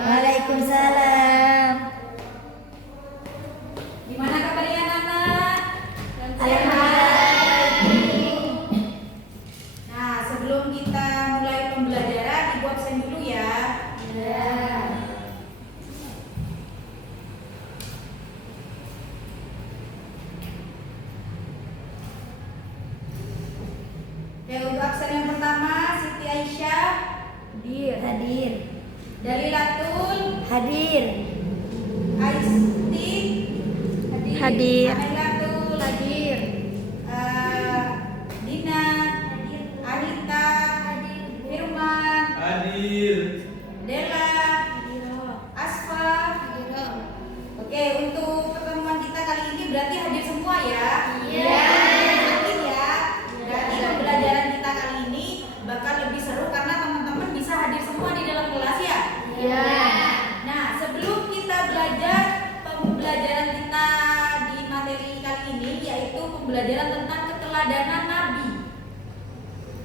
Waalaikumsalam. Gimana kabarnya anak-anak? Alhamdulillah. Nah, sebelum kita mulai pembelajaran, Ibu absen dulu ya. Ya. Oke, untuk absen yang pertama, Siti Aisyah. Hadir. Dalilatul. Hadir. Aisti. Hadir. Anilatul. Hadir. Dina. Anita. Firman. Hadir. Dela. Asfa. Oke, untuk pertemuan kita kali ini berarti hadir semua ya? Iya. Yakin ya? Berarti pembelajaran kita kali ini bakal lebih seru karena teman-teman bisa hadir semua di dalam kelas ya? Iya. Nah, sebelum kita belajar pembelajaran kita di materi kali ini, yaitu pembelajaran tentang keteladanan Nabi.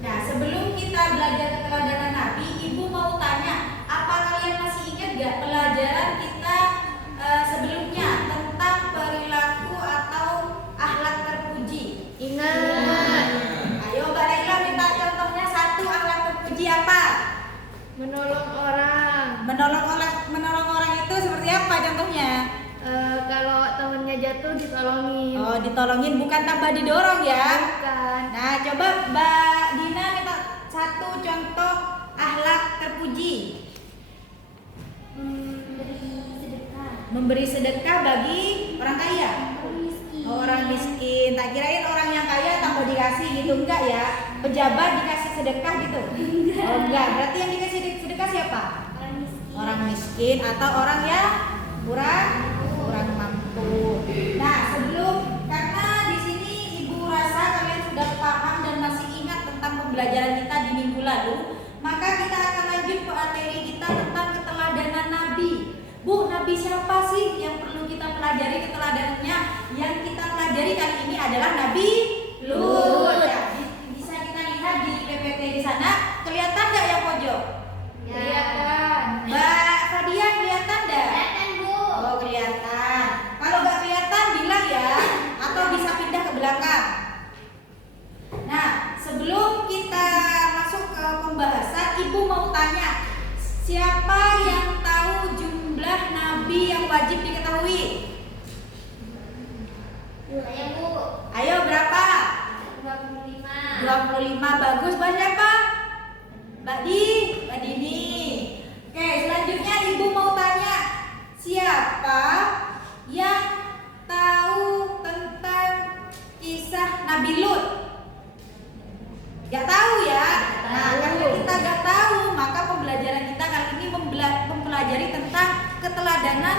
Nah, sebelum kita belajar keteladanan Nabi, Ibu mau tanya, apa kalian masih ingat gak pelajaran kita sebelumnya tentang perilaku atau akhlak terpuji? Ingat. Ayo Mbak Laila minta contohnya satu akhlak terpuji apa? Menolong orang. Menolong orang itu seperti apa contohnya? Kalau temennya jatuh ditolongin. Oh, ditolongin bukan tambah didorong ya. Bukan. Nah, coba Mbak Dina minta satu contoh akhlak terpuji. Memberi sedekah bagi orang kaya. Oh, orang miskin. Tak kirain orang yang kaya tambah dikasih gitu, enggak ya? Pejabat dikasih sedekah gitu. Oh, enggak. Berarti yang dikasih sedekah siapa? Orang miskin atau orang yang kurang mampu. Nah, karena di sini Ibu rasa kalian sudah paham dan masih ingat tentang pembelajaran kita di minggu lalu, maka kita akan lanjut ke materi kita tentang keteladanan Nabi. Bu, Nabi siapa sih yang perlu kita pelajari keteladanannya? Yang kita pelajari kali ini adalah Nabi Lut. Ya, bisa kita lihat di PPT di sana. Kelihatan nggak yang pojok? Kelihatan. Mbak Fadia kelihatan nggak? Kelihatan, Bu. Oh, kelihatan. Kalau nggak kelihatan bilang ya, atau bisa pindah ke belakang. Nah, sebelum kita masuk ke pembahasan, Ibu mau tanya, siapa yang tahu jumlah nabi yang wajib diketahui? Saya, Bu. Ayo berapa? 25. 25. Bagus, banyak Pak? Mbak Dini. Oke, selanjutnya Ibu mau tanya, siapa yang tahu tentang kisah Nabi Lut? Gak tahu ya? Nah, karena kita gak tahu, maka pembelajaran kita kali ini mempelajari tentang keteladanan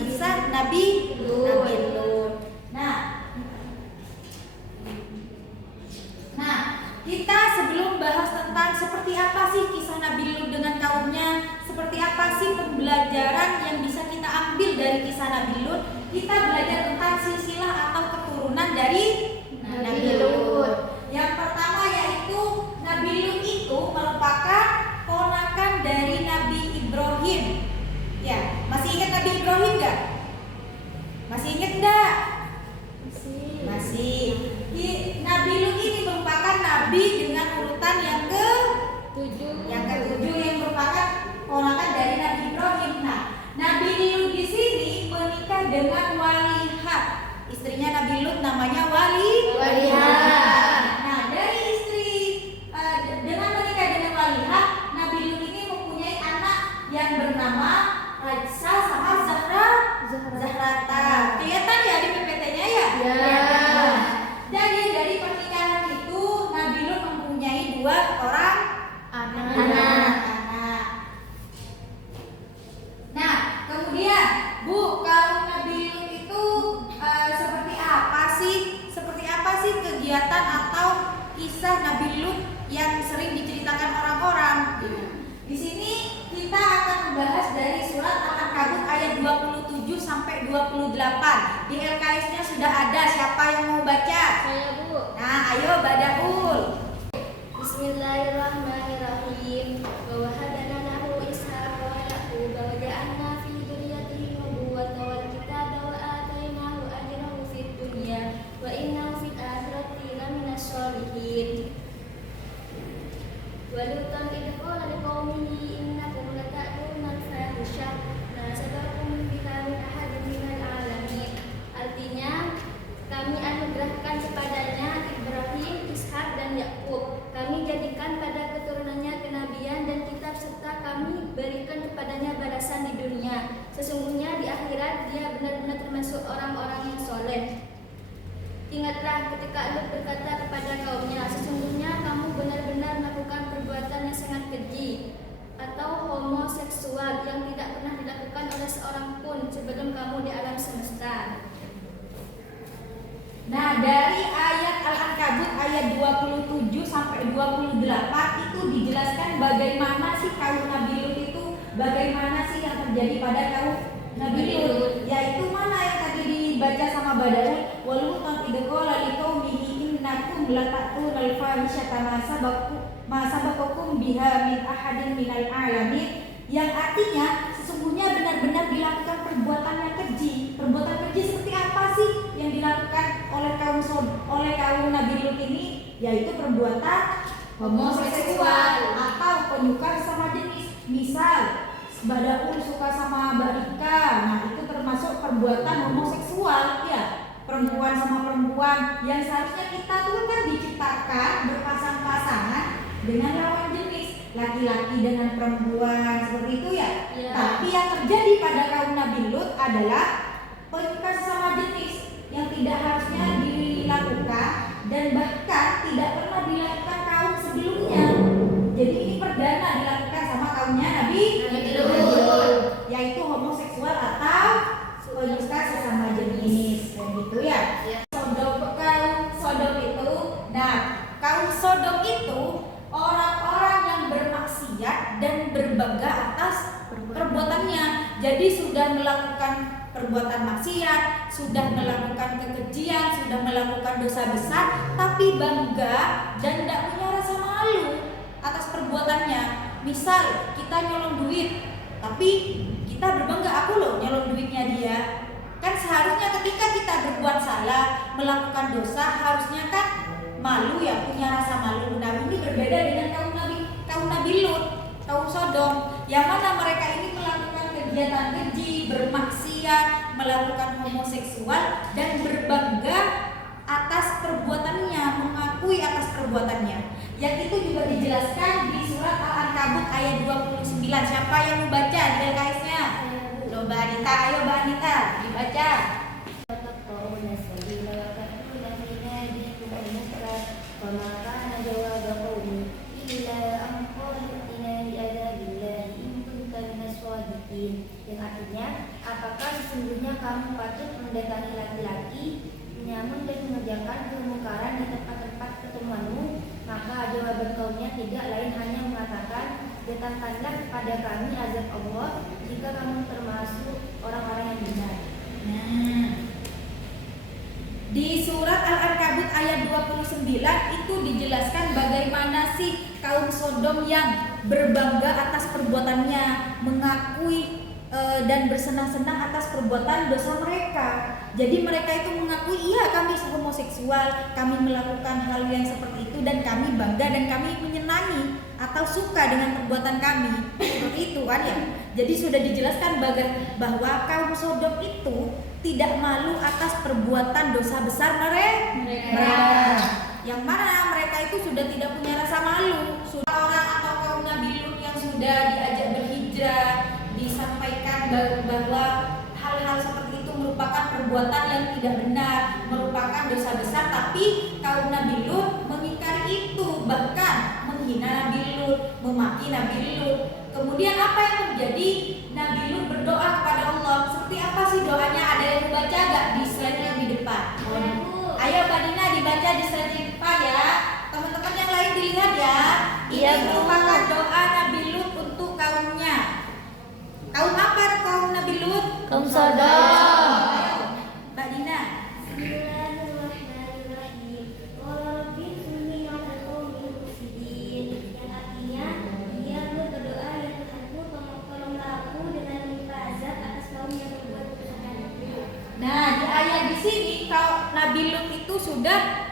kisah Nabi Lut. Nah, kita sebelum bahas tentang seperti apa sih kisah Nabi Lut dengan kaumnya, seperti apa sih pembelajaran yang bisa kita ambil dari kisah Nabi Lut, kita belajar tentang silsilah atau keturunan dari Nabi Lut. Yang pertama yaitu Nabi Lut itu merupakan ponakan dari Nabi Ibrahim. Ya, masih ingat Nabi Ibrahim nggak? Masih ingat nggak? Masih. Nabi Lut ini merupakan nabi dengan urutan yang ketujuh yang merupakan ponakan dari Nabi Ibrahim. Nah, Nabi Lut di sini menikah dengan Walihah. Istrinya Nabi Lut namanya Walihah. Nah, dari istri dengan menikah dengan Walihah, Nabi Lut ini mempunyai anak yang bernama Raisa sama Zahrata. Kelihatan ya di PPT-nya ya? Ya. Jadi dari pernikahan itu Nabi Lut mempunyai 2 orang Anak. Nah, kemudian Bu, kalau Nabi Lut itu seperti apa sih? Seperti apa sih kegiatan atau kisah Nabi Lut yang sering diceritakan orang-orang? Di sini kita akan membahas dari surat Al-Ankabut ayat 27 sampai 28. Di LKS-nya sudah ada. Siapa yang mau baca? Saya, Bu. Nah, ayo Badaul. Bismillahirrahmanirrahim. Wa wahabana Lutan idh qala liqaumihi innakum lata'tuna al-fahisha ma sabaqakum biha min ahadin minal alamin. Artinya, kami anugerahkan kepadanya Ibrahim, Ishak dan Yakub. Kami jadikan pada keturunannya kenabian dan kitab serta kami berikan kepadanya balasan di dunia. Sesungguhnya di akhirat dia benar-benar termasuk orang-orang yang soleh. Ingatlah ketika Lut berkata kepada kaumnya, sesungguhnya kamu benar-benar melakukan perbuatan yang sangat keji atau homoseksual yang tidak pernah dilakukan oleh seorang pun sebelum kamu di alam semesta. Nah, dari ayat Al-Ankabut ayat 27 sampai 28 itu dijelaskan bagaimana sih kaum Nabi Lut itu, bagaimana sih yang terjadi pada kaum Nabi Lut, yaitu mana yang tadi dibaca sama Badawi, walutan idh qala liqaumihi innakum lata'tunal fahishata ma sabaqakum biha min ahadin minal alamin, yang artinya sesungguhnya benar-benar dilakukan perbuatan yang keji. Perbuatan keji seperti apa sih yang dilakukan oleh kaum Nabi Lut ini? Yaitu perbuatan homoseksual atau penyuka sama jenis. Misal Badaul suka sama Mbak Rika, nah itu termasuk perbuatan homoseksual ya. Perempuan sama perempuan yang seharusnya kita tuh kan diciptakan berpasang-pasangan dengan lawan jenis, laki-laki dengan perempuan seperti itu ya. Tapi yang terjadi pada kaum Nabi Lut adalah penyuka sesama jenis yang tidak harusnya dilakukan dan bahkan tidak pernah dilakukan kaum sebelumnya. Jadi ini perdana dilakukan sama kaumnya Nabi Lut, yaitu homoseksual atau penyuka sesama jenis, dan gitu ya. Kaum Sodom itu, nah kaum Sodom itu orang-orang yang bermaksiat dan berbangga atas perbuatannya. Jadi sudah melakukan perbuatan maksiat, sudah melakukan kekejian, sudah melakukan dosa besar, tapi bangga dan tidak punya rasa malu atas perbuatannya. Misal kita nyolong duit, tapi kita berbangga, aku loh nyolong duitnya dia. Kan seharusnya ketika kita berbuat salah, melakukan dosa, harusnya kan malu ya, punya rasa malu. Nah ini berbeda dengan kaum Nabi Lut, kaum Sodom, yang mana mereka ini melakukan kegiatan keji, bermaksiat, melakukan homoseksual dan berbangga atas perbuatannya, mengakui atas perbuatannya. Yang itu juga dijelaskan di surat Al-Ankabut ayat 29. Siapa yang membaca di LKS-nya? Loh, Mbak Anita, ayo Mbak Anita dibaca. Yang artinya, apakah sesungguhnya kamu patut mendatangi laki-laki, menyamun dan mengerjakan kemungkaran di tempat-tempat pertemuanmu? Maka jawaban kaumnya tidak lain hanya mengatakan, datangkanlah kepada kami azab Allah jika kamu termasuk orang-orang yang benar. Nah, di surat Al-Ankabut ayat 29 itu dijelaskan bagaimana sih kaum Sodom yang berbangga atas perbuatannya, mengakui dan bersenang-senang atas perbuatan dosa mereka. Jadi mereka itu mengakui, iya kami homoseksual, kami melakukan hal yang seperti itu dan kami bangga dan kami menyenangi atau suka dengan perbuatan kami. Seperti itu kan ya. Jadi sudah dijelaskan bahwa kaum Sodom itu tidak malu atas perbuatan dosa besar mereka. Yang mana mereka itu sudah tidak punya rasa malu. Sudah orang atau kaum Nabi Lut yang sudah diajak berhijrah, disampaikan bahwa hal-hal seperti itu merupakan perbuatan yang tidak benar, merupakan dosa besar, tapi kaum Nabi Lut mengingkari itu, bahkan menghina Nabi Lut, memaki Nabi Lut. Kemudian apa yang terjadi? Nabi Lut berdoa kepada Allah. Seperti apa sih doanya? Ada yang membaca gak di slide yang di depan? Ayo Mbak Dina dibaca di slide di depan ya. Teman-teman yang lain dilihat ya. Ini merupakan doa Nabi Lut untuk kaumnya. Kaum apa kaum Nabi Lut? Kaum Sodom. Ayo Mbak Dina. Bismillahirrahmanirrahim. Qala rabbi inni ala qaumil mufsidin. Yang artinya, dia berdoa, ya Tuhanku, tolonglah aku dengan melimpah azab atas kaum yang berbuat kerusakan. Nah, di ayat di sini kalau Nabi Lut itu sudah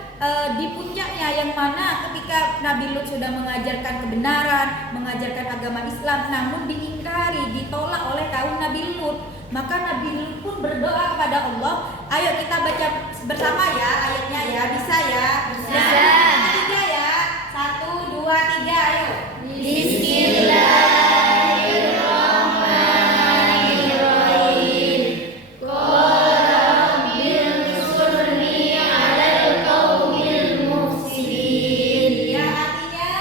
di puncaknya, yang mana ketika Nabi Lut sudah mengajarkan kebenaran, mengajarkan agama Islam, namun diingkari, ditolak oleh kaum Nabi Lut. Maka Nabi Lut pun berdoa kepada Allah. Ayo kita baca bersama ya ayatnya ya, bisa ya? Bisa. Tiga ya, 1, 2, 3, ayo. Bismillahirrahmanirrahim. Qarabilsurni alal qaumil mufsidin. Ya, artinya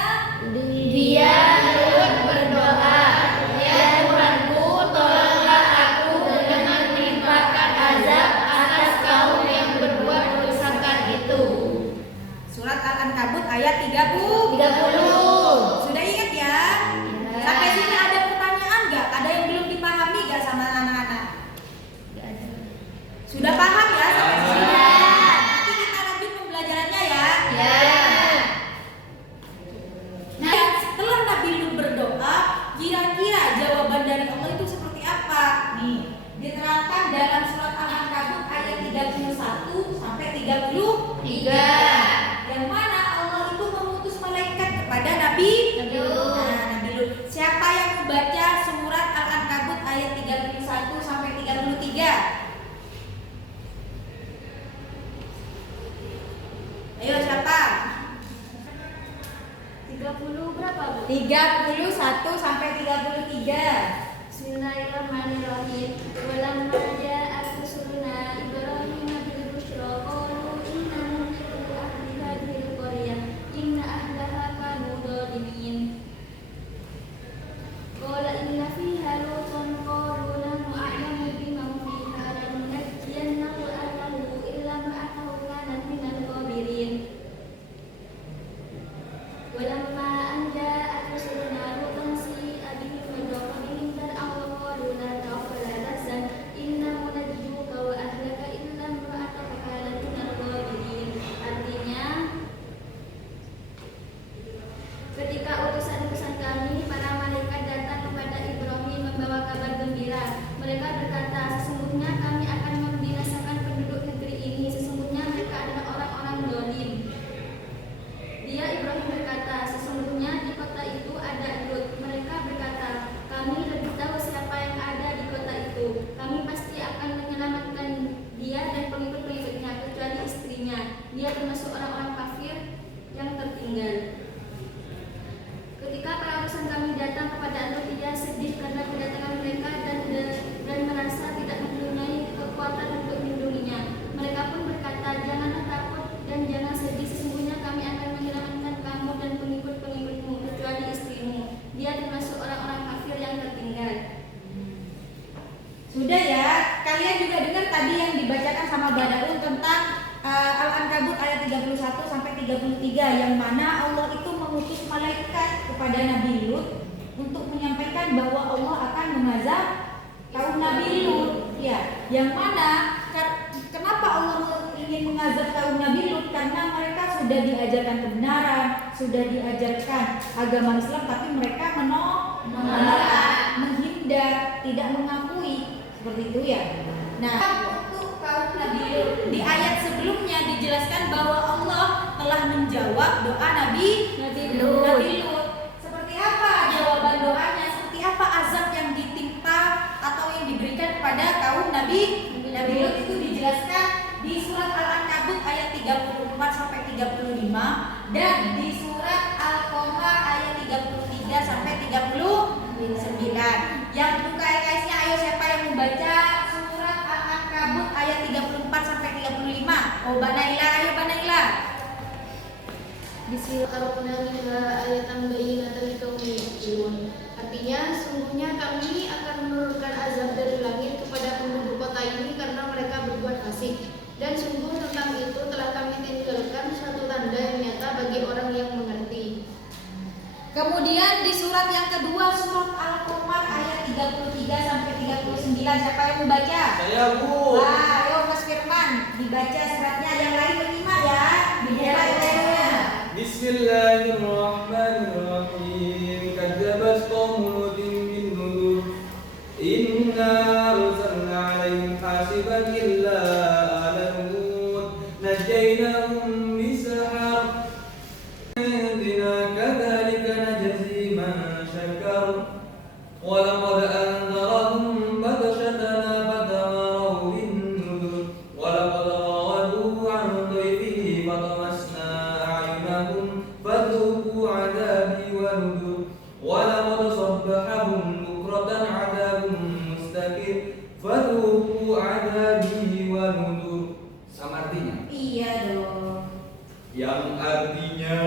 Dia Lut berdoa, ya Tuhanku, tolonglah aku dengan menimpakan azab atas kaum yang berbuat kerusakan itu. surat Al-Ankabut ayat 30. 30. Sudah ingat ya? Sampai sini ada pertanyaan nggak? Ada yang belum dipahami nggak sama anak-anak? Sudah paham ya sampai sini? Sudah. Nanti kita lanjut pembelajarannya ya. Ya. Nah, setelah Nabi Lut berdoa, kira-kira jawaban dari Allah itu seperti apa? Nih, diterangkan dalam surat Al-Ankabut ayat 31 sampai 33. Yang mana Allah itu mengutus malaikat kepada Nabi Lut. Nah, Nabi Lut. Siapa yang membaca surat Al-Ankabut ayat 31 sampai 33? Ayo siapa? 30 berapa, Bu? 31 sampai 33. Bismillahirrahmanirrahim. Walamma ja'at rusuluna Ibrahim bil busyra qalu inna nu'minu ahli hadhil qaryah inna ahlaha kanu dhalimin. Qala inna fiha lutan qalu nahnu a'lamu biman fiha lanunajjiyannahu wa ahlahu illa ma'atahu kanat minal ghabirin. Walamma an ja'at rusuluna lutan si'a bihim wa daqa bihim dar'an wa qalu la takhaf wa la tahzan inna munajjuka wa ahlaka illa imra'ataka kanat minal ghabirin. Artinya, ketika utusan-utusan kami, para malaikat datang kepada Ibrahim membawa kabar gembira. Mereka berkata, sesungguhnya kami akan membinasakan penduduk negeri ini. Sesungguhnya mereka adalah orang-orang zalim. Dia Ibrahim berkata, sesungguhnya di kota itu ada Lut. Mereka berkata, kami lebih tahu siapa yang ada di kota itu. Kami pasti akan menyelamatkan dia dan pengikut-pengikutnya kecuali istrinya. Dia termasuk orang-orang kafir yang tertinggal. Ketika para utusan kami datang kepada Lut, dia sedih karena kedatangan mereka dan merasa tidak mempunyai kekuatan untuk melindunginya. Mereka pun berkata, janganlah takut dan jangan sedih. Sesungguhnya kami akan menyelamatkan kamu dan pengikut-pengikutmu kecuali istrimu. Dia termasuk orang-orang kafir yang tertinggal. Sudah ya, kalian juga dengar tadi yang dibacakan sama Badaun tentang Al-Ankabut ayat 31 sampai 33, yang mana Allah itu mengutus malaikat kepada Nabi Lut untuk menyampaikan bahwa Allah akan mengazab kaum Nabi Lut. Ya, yang mana kenapa Allah ingin mengazab kaum Nabi Lut? Karena mereka sudah diajarkan kebenaran, sudah diajarkan agama Islam, tapi mereka menolak, menghindar, tidak mengakui, seperti itu ya. Nah, untuk kaum Nabi Lut di ayat sebelumnya dijelaskan bahwa Allah telah menjawab doa Nabi Lut. Seperti apa jawaban doanya? Seperti apa azab yang ditimpa atau yang diberikan kepada kaum Nabi Lut itu dijelaskan di surat Al-Ankabut ayat 34 sampai 35 dan di surat Al-Qamar ayat 33 sampai 39. Yang buka EKS-nya, ayo siapa yang membaca surat Al-Ankabut ayat 34 sampai 35? Oh, Banaila, ayo Banaila. Bismillahirrahmanirrahim. Ayatan bayyinatan liqaumin yuqinun. Artinya, sungguhnya kami akan menurunkan azab dari langit kepada penduduk kota ini karena mereka berbuat fasik. Dan sungguh tentang itu telah kami tinggalkan suatu tanda yang nyata bagi orang yang mengerti. Kemudian di surat yang kedua, surat Al-Qamar ayat 33 sampai 39, siapa yang membaca? Saya, Bu. Wah, ayo Mas Firman, dibaca suratnya, yang lain menyimak ya. Dibuka ayatnya. Bismillahirrahmanirrahim. Kadzabat qaum Lutin bin nuzur. Inna arsalna 'alaihim hasiban illa ala Lut. Najaynahum bisa يذكرون ولقد أنذرهم بطشتنا فتماروا بالنذر ولقد راودوه عن ضيفه فطمسنا أعينهم فذوقوا عذابي ونذر ولقد صبحهم بكرة عذاب مستقر فذوقوا عذابي ونذر. Sama artinya? Iya dong. Yang artinya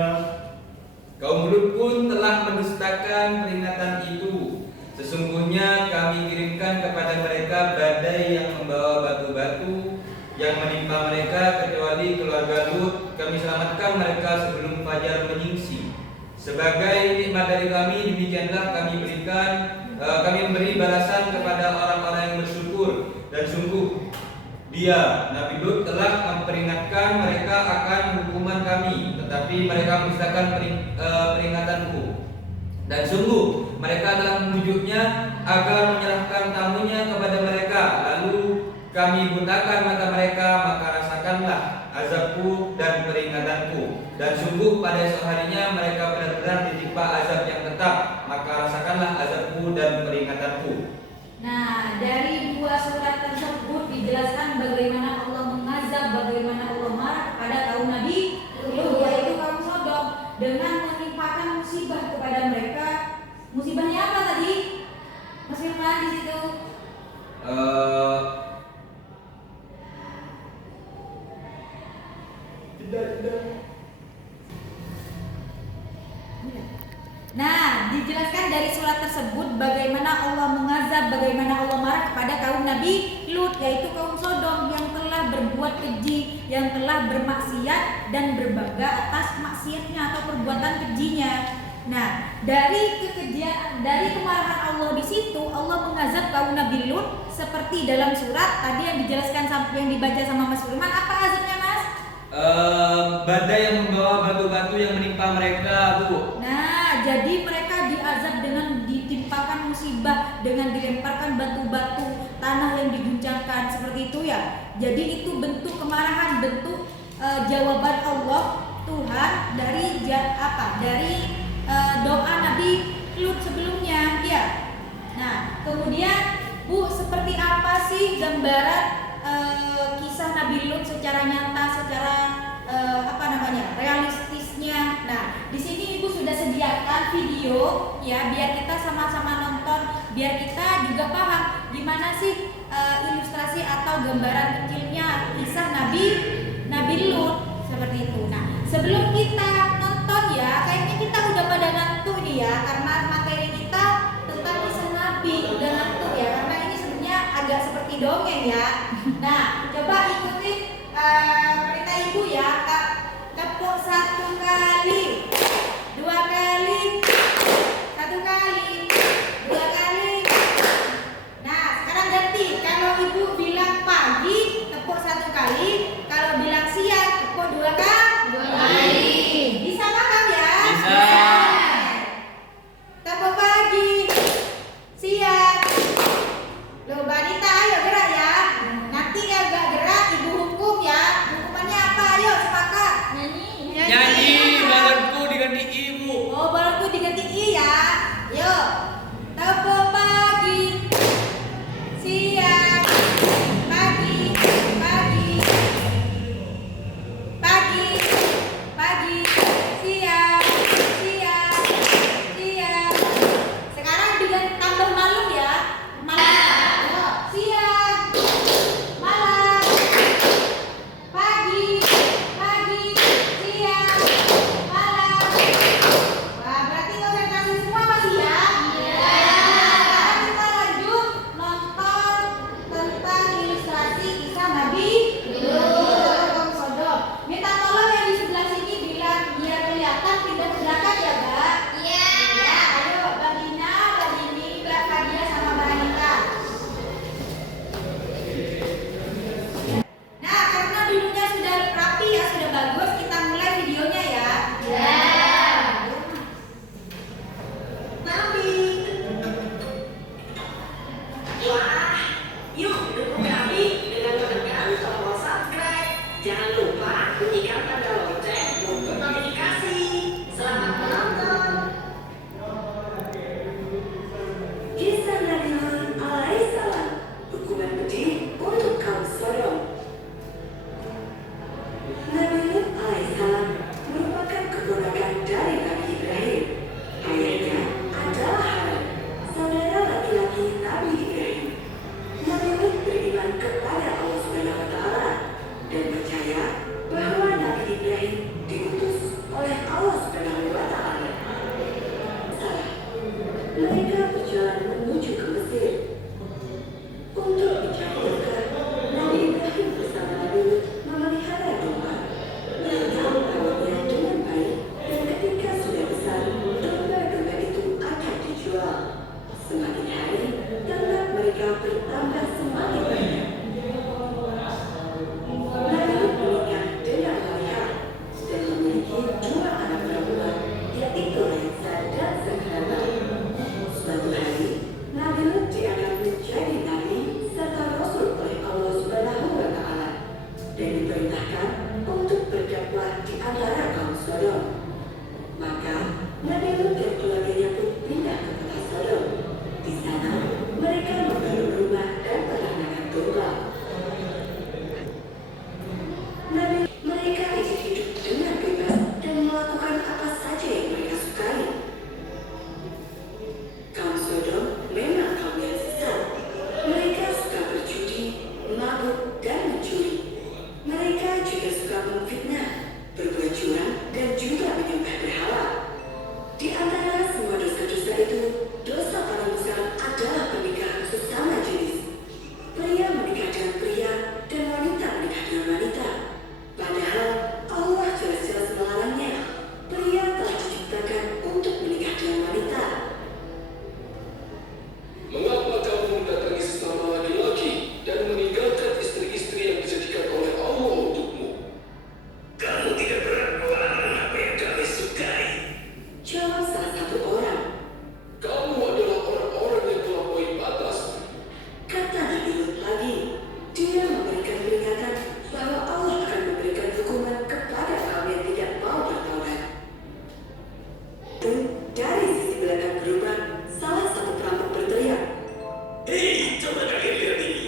kaum Lut pun telah mendustakan peringatan itu. Sesungguhnya kami kirimkan kepada mereka badai yang membawa batu-batu yang menimpa mereka, kecuali keluarga Lut kami selamatkan mereka sebelum fajar menyingsing. Sebagai nikmat dari kami, demikianlah kami berikan, kami memberi balasan kepada orang-orang yang bersyukur. Dan sungguh dia, Nabi Lut, telah memperingatkan mereka akan hukuman kami, tetapi mereka mendustakan peringatanku. Dan sungguh mereka telah membujuknya agar menyerahkan tamunya kepada mereka, lalu kami butakan mata mereka, maka rasakanlah azabku dan peringatanku. Dan sungguh pada esok harinya mereka benar-benar ditimpa azab yang tetap, maka rasakanlah azabku dan peringatanku. Nah, dari dua surat tersebut dijelaskan bagaimana Allah mengazab, bagaimana Allah marah kepada kaum Nabi Lut, yaitu kaum Sodom, dengan menimpakan musibah kepada mereka. Musibahnya apa tadi? Mas Firman di situ? Nah, dijelaskan dari surat tersebut bagaimana Allah mengazab, bagaimana Allah marah kepada kaum Nabi Lut, yaitu kaum Sodom yang telah berbuat keji, yang telah bermaksiat dan berbangga atas maksiatnya atau perbuatan kejinya. Nah, dari kekejian, dari kemarahan Allah di situ, Allah mengazab kaum Nabi Lut seperti dalam surat tadi yang dijelaskan yang dibaca sama Mas Firman. Apa azabnya, Mas? Badai yang membawa batu-batu yang menimpa mereka, Bu. Nah, jadi mereka diazab dengan ditimpakan musibah, dengan dilemparkan batu-batu, tanah yang diguncangkan seperti itu ya. Jadi itu bentuk kemarahan, bentuk jawaban Allah Tuhan dari doa Nabi Lut sebelumnya, ya. Nah, kemudian Bu, seperti apa sih gambaran kisah Nabi Lut secara nyata, secara realistisnya? Nah, di sini Ibu sudah sediakan video ya, biar kita sama-sama nonton, biar kita juga paham gimana sih ilustrasi atau gambaran kecilnya kisah Nabi Lut seperti itu. Nah, sebelum kita nonton ya, kayaknya kita udah pada ngantuk nih ya, karena materi kita tentang kisah Nabi udah ngantuk ya, karena ini sebenarnya agak seperti dongeng ya. Nah, coba ikutin perintah Ibu ya, Kak. Tepuk 1 kali, 2 kali, 1 kali, 2 kali. Nah, sekarang ganti. Kalau Ibu bilang pagi, tepuk 1 kali. Kalau bilang siang, tepuk 2 kali. Bisa paham ya? Bisa. Tepuk pagi, siang. Loh, Mbak Anita, ayo gerak ya. Nanti agak gerak Ibu hukum ya. Hukumannya apa? Ayo sepakat. Nyanyi, badanku diganti Ibu. Oh, bertambah semakin banyak. Nabi Lut menikah dengan Maria dan memiliki 2 anak perempuan, yaitu Raisa dan Zakara. Suatu hari, Nabi Lut diangkat menjadi nabi serta rasul oleh Allah Subhanahu wa Ta'ala dan diperintahkan untuk berdakwah di antara kaum Sodom. Maka Nabi Lut dan keluarganya pun pindah ke kota Sodom. Di sana mereka membangun rumah dan peternakan domba. Mereka ingin hidup dengan bebas dan melakukan apa saja yang mereka sukai. Kaum Sodom memang kaum yang sesat. Mereka suka berjudi, mabuk, dan mencuri. Mereka juga suka memfitnah, berbuat curang, dan juga menyembah berhala. Di antara semua dosa-dosa itu, dosa paling besar adalah pernikahan sesama jenis. Pria menikah dengan pria dan wanita menikah dengan wanita. Padahal Allah jelas-jelas melarangnya. Pria telah diciptakan untuk menikah dengan wanita. Mengapa kamu mendatangi sesama laki-laki dan meninggalkan istri-istri yang dijadikan oleh Allah untukmu? Kamu tidak berhak melarang apa yang kami sukai. Jawab salah satu orang. Kamu adalah orang-orang yang melampaui batas. Kata Nabi Lut lagi. Dia memberikan peringatan bahwa Allah akan memberikan hukuman kepada kaum yang tidak mau bertaubat. Dan dari sisi belakang gerobak, salah satu perampok berteriak, Hei, coba kalian lihat ini.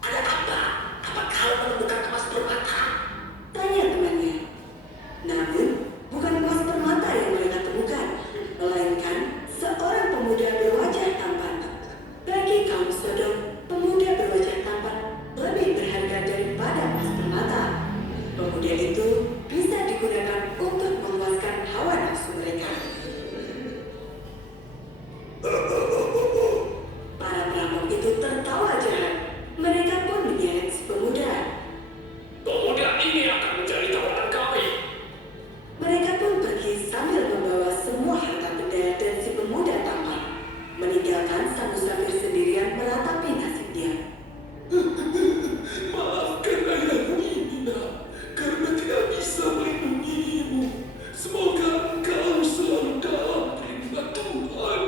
"Ada apa? Apa kau menemukan emas permata?" Tanya temannya. Namun, bukan emas permata yang mereka temukan, melainkan seorang pemuda berwajah tampan. Bagi kaum Sodom, pemuda berwajah tampan lebih berharga daripada emas permata. Pemuda itu bisa digunakan untuk memuaskan hawa nafsu mereka. Para perampok itu tertawa jahat. Mereka pun menyeret si pemuda. Pemuda ini akan menjadi tawanan kami. Mereka pun pergi sambil membawa semua harta benda dan si pemuda tampan, meninggalkan sang musafir sendirian meratapi nasibnya. Maafkan ayahmu ini, nak, karena tidak bisa melindungimu. Semoga engkau selalu dalam perlindungan Tuhan.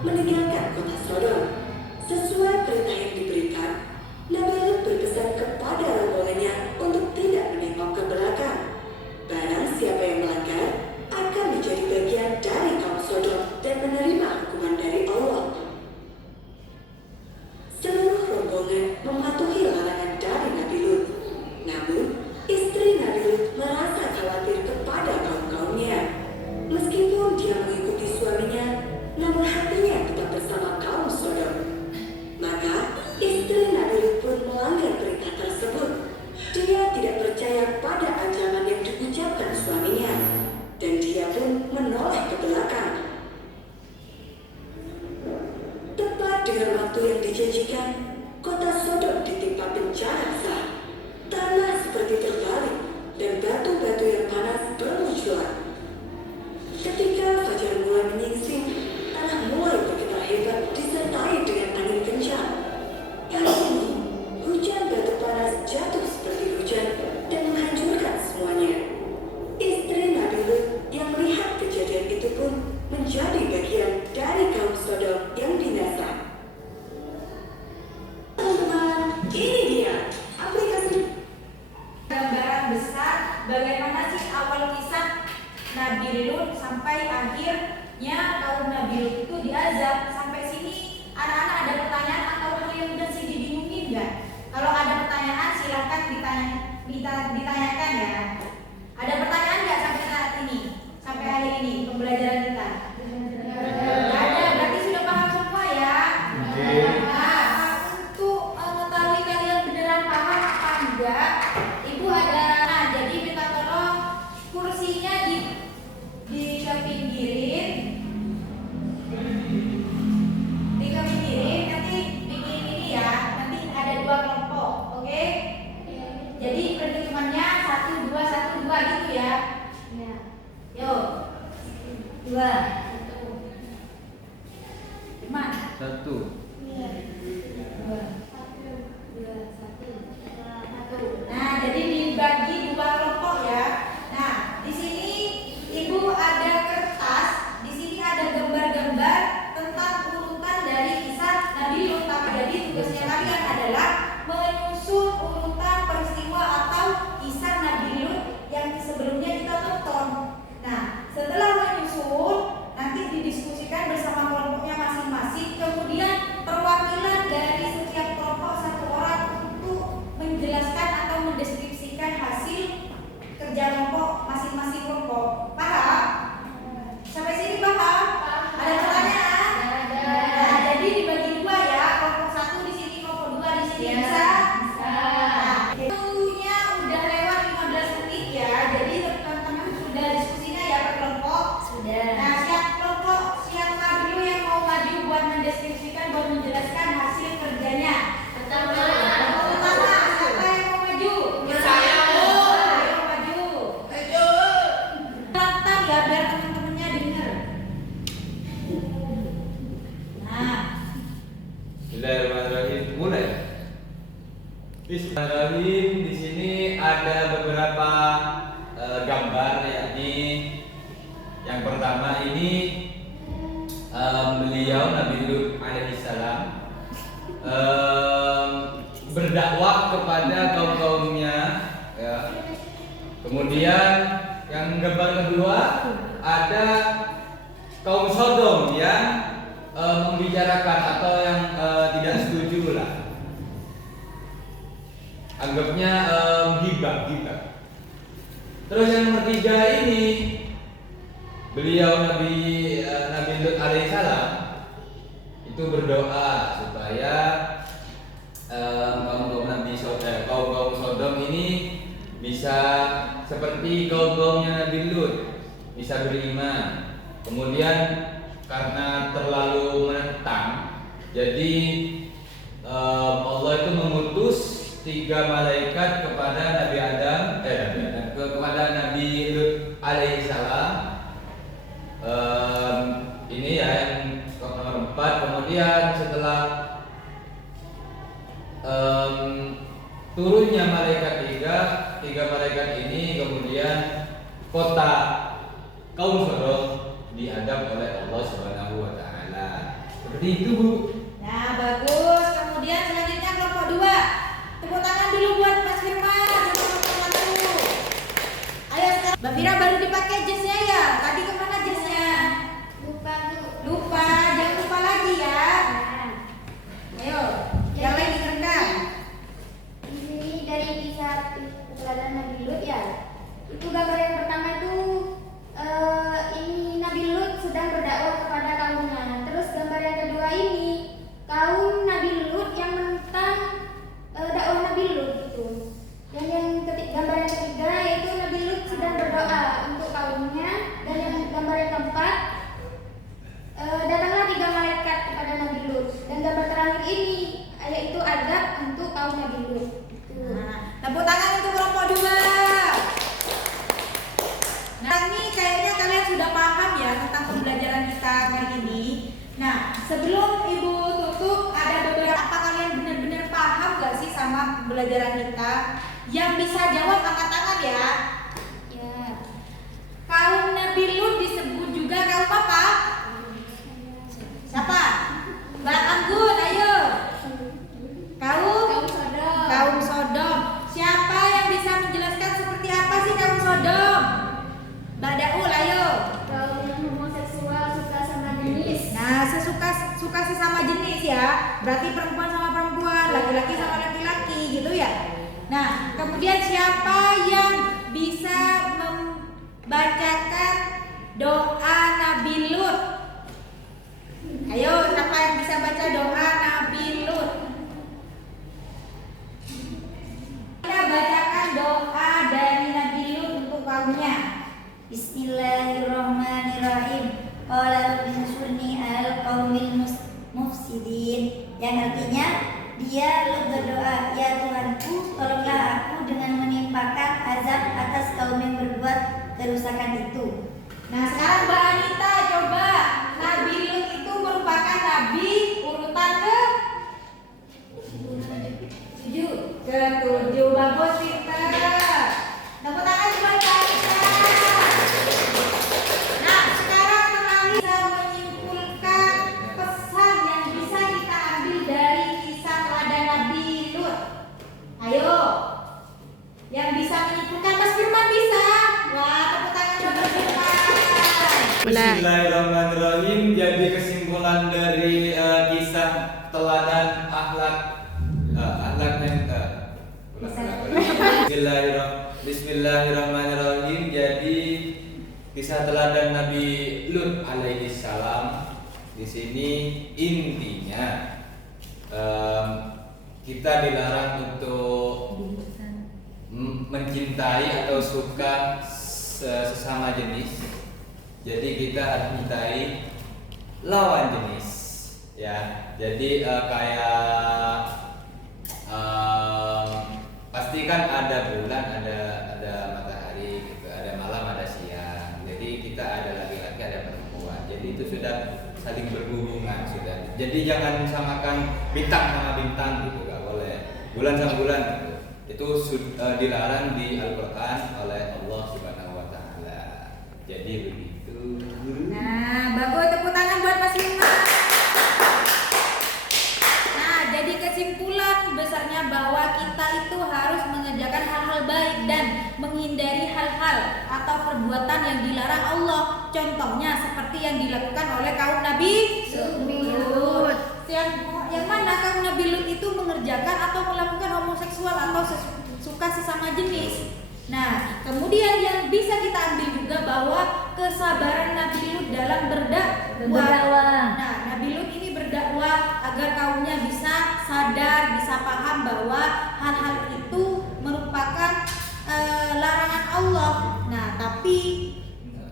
meninggalkan kota Sodom. Sesuai perintah yang diberikan, Nabi Lut berpesan kepada rombongannya untuk tidak menengok ke belakang. Barang siapa yang melanggar akan menjadi bagian dari kaum Sodom dan menerima hukuman dari Allah. Seluruh rombongan mematuhi larangan dari Nabi Lut. Namun, istri Nabi Lut merasa khawatir kepada kaum-kaumnya. Meskipun dia mengikuti suaminya, namun hatinya tetap bersama kaum Sodom. Maka, istri Nabi Lut pun melanggar perintah tersebut. Dia tidak percaya pada ancaman yang diucapkan suaminya, dan dia pun menoleh ke belakang. Tepat dengan waktu yang dijanjikan, kota Sodom ditimpa bencana besar. Tanah seperti terbalik dan batu-batu yang panas bermunculan. Ketika fajar mulai menyingsing, tanah mulai bergetar hebat disertai dengan angin kencang. Kali ini, hujan batu panas jatuh seperti hujan dan menghancurkan semuanya. Istri Nabi Lut yang melihat kejadian itu pun menjadi bagian dari kaum Sodom yang binasa. Teman-teman, ini dia aplikasi Gambaran besar bagaimana sih awal kisah Nabi Lut sampai akhirnya kaum Nabi Lut itu diazab. Sampai sini anak-anak ada pertanyaan atau hal yang masih dibingungin nggak? Kalau ada pertanyaan silahkan ditanyakan ya. Ada pertanyaan nggak sampai saat ini? Sampai hari ini pembelajaran kita? Nggak ada, berarti sudah paham semua ya? Nah, untuk mengetahui kalian beneran paham apa enggak, Ibu ada, nah jadi minta tolong kursinya dikepinggirin, nanti bikin ini ya, nanti ada 2 kelompok, oke? Jadi perhitungannya 1, 2, 1, 2 gitu ya. Yuk, 2. Gimana? 1. 2. Nah, jadi dibagi 2 kelompok ya. Nah, di sini Ibu ada kertas, di sini ada gambar-gambar tentang urutan dari kisah Nabi Lut. Jadi tugasnya kalian adalah menyusun urutan peristiwa atau kisah Nabi Lut yang sebelumnya kita tonton. Nah, setelah menyusun, nanti didiskusikan bersama kelompoknya masing-masing. Kemudian perwakilan dari setiap kelompok 1 orang untuk menjelaskan atau mendeskripsikan hasil kerja kelompok masing-masing kelompok. Paham? Sampai sini paham? Ada pertanyaan? Nah, jadi dibagi 2 ya. Kelompok 1 di sini, kelompok 2 di sini. Bisa? Nah, waktunya udah lewat 15 menit ya. Jadi teman-teman sudah diskusinya ya per kelompok? Sudah. Nah, siapa dulu yang mau maju buat mendeskripsikan, buat menjelaskan hasil kerjanya? Pertama, siapa yang mau maju? Saya. Ayo maju. Lantang ya biar teman-temannya dengar. Nah, Bismillahirrahmanirrahim. Mulai. Bismillahirrahmanirrahim. Di sini ada beberapa gambar, yakni yang pertama ini beliau Nabi Lut alaihissalam berdakwah kepada kaum-kaumnya ya. Kemudian yang gambar kedua ada kaum Sodom yang membicarakan atau yang tidak setuju lah, anggapnya gibah. Terus yang nomor 3 ini beliau Nabi Lut alaihissalam itu berdoa supaya kaum Sodom ini bisa seperti kaum-kaumnya Nabi Lut, bisa beriman. Kemudian karena terlalu menentang, jadi Allah itu mengutus 3 malaikat kepada kepada Nabi Lut alaihissalam. Ini ya yang nomor 4. Kemudian setelah turunnya malaikat 3 malaikat ini, kemudian kota kaum Sodom dihadap oleh Allah Subhanahu wa taala. Seperti itu, Bu. Nah, bagus. Kemudian selanjutnya kelompok 2. Tepuk tangan dulu buat Mas Firman sama teman-teman dulu. Ayo sekarang. Mbak Fira baru dipakai jasnya ya. Tadi kemana jasnya? Lupa Bu. Lupa, jangan lupa lagi ya. Ayo, yang lain digerakkan. Di sini dari kisah keteladanan Nabi Lut ya. Itu gambar yang pertama itu ini Nabi Lut sedang berdakwah kepada kaumnya. Terus gambar yang kedua ini kaum Nabi Lut yang menentang dakwah Nabi Lut itu. Dan gambar yang ketiga yaitu Nabi Lut sedang berdoa untuk kaumnya. Dan yang gambar yang keempat datanglah 3 malaikat kepada Nabi Lut. Dan gambar terakhir ini yaitu azab untuk kaum Nabi Lut. Nah, tepuk tangan untuk kelompok 2. Nah, ini kayaknya kalian sudah paham ya tentang pembelajaran kita kali ini. Nah, sebelum Ibu tutup, ada beberapa apa kalian benar-benar paham gak sih sama pembelajaran kita? Yang bisa jawab angkat tangan ya. Ya. Kaum Nabi Lut disebut juga kaum apa? Siapa? Mbak Anggun, ayo. Kaum Sodom. Kaum Sodom. Siapa yang bisa menjelaskan seperti apa sih kaum Sodom? Mbak Daul, ayo. Kaum yang homoseksual suka sama jenis. Nah, suka sesama jenis ya. Berarti perempuan sama perempuan, laki-laki sama laki-laki gitu ya. Nah, kemudian siapa yang bisa membacakan doa Nabi Lut? Ayo, siapa yang bisa baca doa Nabi Lut? Kita bacakan doa dari Nabi Lut untuk kaumnya. Bismillahirrahmanirrahim. Qala rabbi ansurni 'alal qaumil mufsidin. Yang artinya dia Lut berdoa, ya Tuhanku, tolonglah aku dengan menimpakan azab atas kaum yang berbuat kerusakan itu. Nah, sekarang Mbak Anita coba. Nabi Lut itu merupakan nabi urutan ke-7. Bagus, pintar. Tepuk tangan buat Mbak Anita. Nah, sekarang terakhir kita menyimpulkan pesan yang bisa kita ambil dari kisah teladan Nabi Lut. Ayo. Yang bisa menyimpulkan, Mas Firman bisa. Wah, tepuk tangan buat Mas Firman. Bismillahirrahmanirrahim. Jadi kesimpulan dari kisah teladan Bismillahirrahmanirrahim. Jadi kisah teladan Nabi Lut alaihi salam di sini intinya kita dilarang untuk mencintai atau suka sesama jenis. Jadi kita harus mencintai lawan jenis, ya. Jadi pasti kan ada bulan, ada matahari, gitu. Ada malam, ada siang. Jadi kita ada laki-laki, ada perempuan. Jadi itu sudah saling berhubungan sudah. Jadi jangan samakan bintang sama bintang gitu, gak boleh. Bulan sama bulan gitu. Itu dilarang di Al-Quran oleh Allah Subhanahu Wa Taala. Jadi begitu. Nah, bagus, tepuk tangan buat Mas Firman. Nah, jadi kesimpulan besarnya bahwa kita itu harus mengerjakan hal-hal baik dan menghindari hal-hal atau perbuatan yang dilarang Allah. Contohnya seperti yang dilakukan oleh kaum Nabi Lut. Yang mana kaum Nabi Lut itu mengerjakan atau melakukan homoseksual atau suka sesama jenis. Nah, kemudian yang bisa kita ambil juga bahwa kesabaran Nabi Lut dalam berdakwah. Nah, Nabi Lut ini berdakwah agar kaumnya bisa sadar, bisa paham bahwa hal-hal itu merupakan larangan Allah. Nah, tapi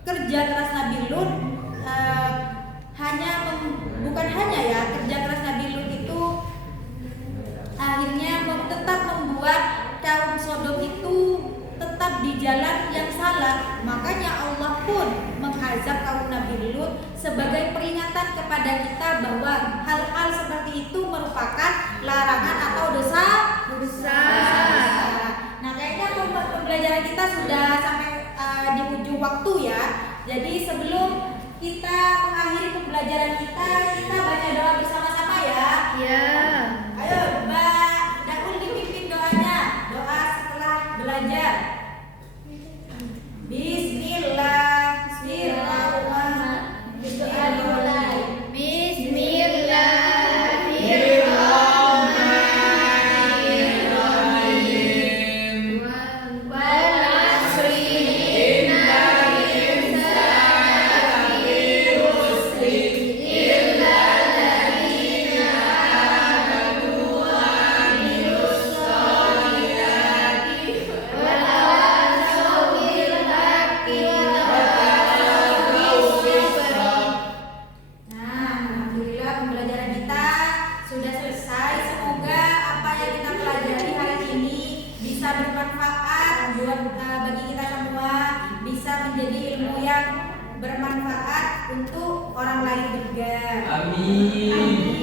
kerja keras Nabi Lut bukan hanya ya, kerja keras Nabi Lut itu akhirnya tetap membuat kaum Sodom itu tetap di jalan yang salah. Makanya Allah pun mengazab kaum Nabi Lut sebagai peringatan kepada kita bahwa hal-hal seperti itu merupakan larangan atau dosa. Nah, kayaknya pembelajaran kita sudah sampai di ujung waktu ya. Jadi sebelum kita mengakhiri pembelajaran kita baca doa bersama-sama ya. Ya. Ayo, Mbak Daul dipimpin doanya. Doa setelah belajar. Bismillahirrahmanirrahim. Doa dimulai. Nah, alhamdulillah pembelajaran kita sudah selesai. Semoga apa yang kita pelajari hari ini bisa bermanfaat buat bagi kita semua, bisa menjadi ilmu yang bermanfaat untuk orang lain juga. Amin.